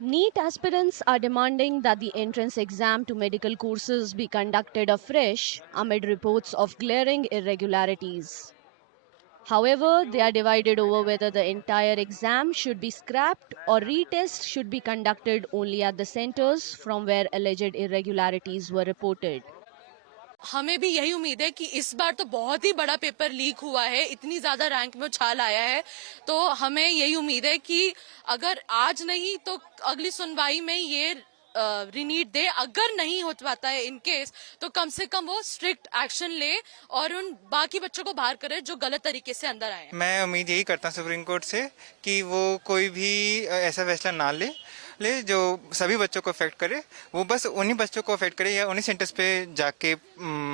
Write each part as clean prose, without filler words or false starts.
NEET aspirants are demanding that the entrance exam to medical courses be conducted afresh amid reports of glaring irregularities. However, they are divided over whether the entire exam should be scrapped or retest should be conducted only at the centers from where alleged irregularities were reported. हमें भी यही उम्मीद है कि इस बार तो बहुत ही बड़ा पेपर लीक हुआ है, इतनी ज्यादा रैंक में उछाल आया है, तो हमें यही उम्मीद है कि अगर आज नहीं तो अगली सुनवाई में ये रिनीट दे। अगर नहीं हो पाता है इन केस, तो कम से कम वो स्ट्रिक्ट एक्शन ले और उन बाकी बच्चों को बाहर करे जो गलत तरीके से अंदर आए। मैं उम्मीद यही करता हूँ सुप्रीम कोर्ट से कि वो कोई भी ऐसा फैसला ना ले जो सभी बच्चों को अफेक्ट करे। वो बस उन्हीं बच्चों को अफेक्ट करे या उन्हीं सेंटर्स पे जाके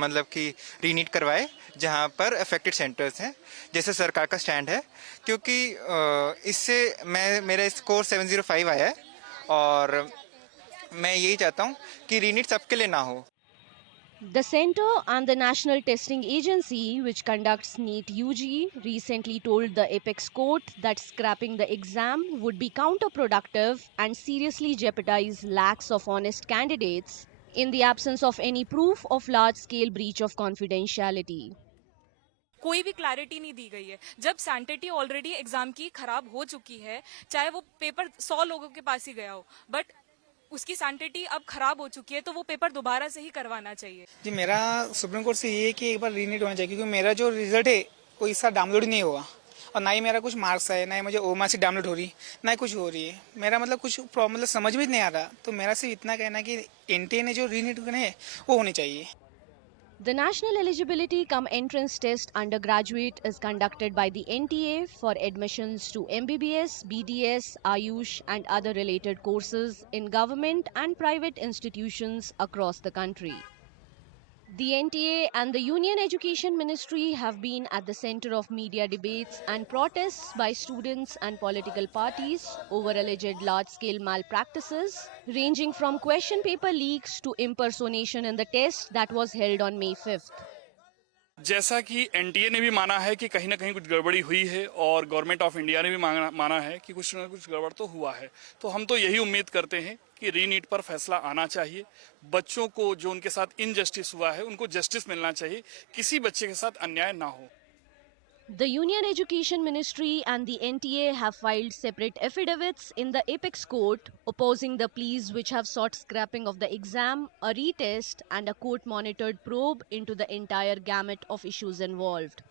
मतलब कि रीनीट करवाए जहाँ पर अफेक्टेड सेंटर्स हैं, जैसे सरकार का स्टैंड है। क्योंकि इससे मेरा स्कोर 705 आया है और मैं यही चाहता हूँ कि रीनीट सबके लिए ना हो। The Center and the National Testing Agency, which conducts NEET UG, recently told the Apex Court that scrapping the exam would be counterproductive and seriously jeopardize lakhs of honest candidates in the absence of any proof of large-scale breach of confidentiality. कोई भी clarity नहीं दी गई है। जब sanctity already exam की खराब हो चुकी है, चाहे वो पेपर 100 लोगों के पास ही गया हो, बट उसकी सैंटिटी अब खराब हो चुकी है, तो वो पेपर दोबारा से ही करवाना चाहिए। जी, मेरा सुप्रीम कोर्ट से ये है कि एक बार रीनीट होना चाहिए, क्योंकि मेरा जो रिजल्ट है वो इस साल डाउनलोड नहीं हुआ और ना ही मेरा कुछ मार्क्स आए, ना ही मुझे ओ मार्क्स डाउनलोड हो रही, ना ही कुछ हो रही है। मेरा मतलब कुछ मतलब समझ में नहीं आ रहा। तो मेरा सिर्फ इतना कहना है कि एनटीए ने जो रीनीट करने है वो होनी चाहिए। The National Eligibility Cum Entrance Test Undergraduate is conducted by the NTA for admissions to MBBS, BDS, Ayush and other related courses in government and private institutions across the country. The NTA and the Union Education Ministry have been at the center of media debates and protests by students and political parties over alleged large-scale malpractices, ranging from question paper leaks to impersonation in the test that was held on May 5th. जैसा कि NTA ने भी माना है कि कहीं ना कहीं कुछ गड़बड़ी हुई है और गवर्नमेंट ऑफ इंडिया ने भी माना है कि कुछ ना कुछ गड़बड़ तो हुआ है, तो हम तो यही उम्मीद करते हैं कि रीनीट पर फैसला आना चाहिए। बच्चों को जो उनके साथ इनजस्टिस हुआ है उनको जस्टिस मिलना चाहिए, किसी बच्चे के साथ अन्याय ना हो। The Union Education Ministry and the NTA have filed separate affidavits in the Apex Court opposing the pleas which have sought scrapping of the exam, a retest and a court-monitored probe into the entire gamut of issues involved.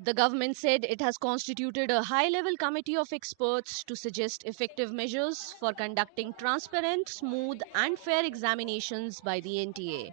The government said it has constituted a high-level committee of experts to suggest effective measures for conducting transparent, smooth and fair examinations by the NTA.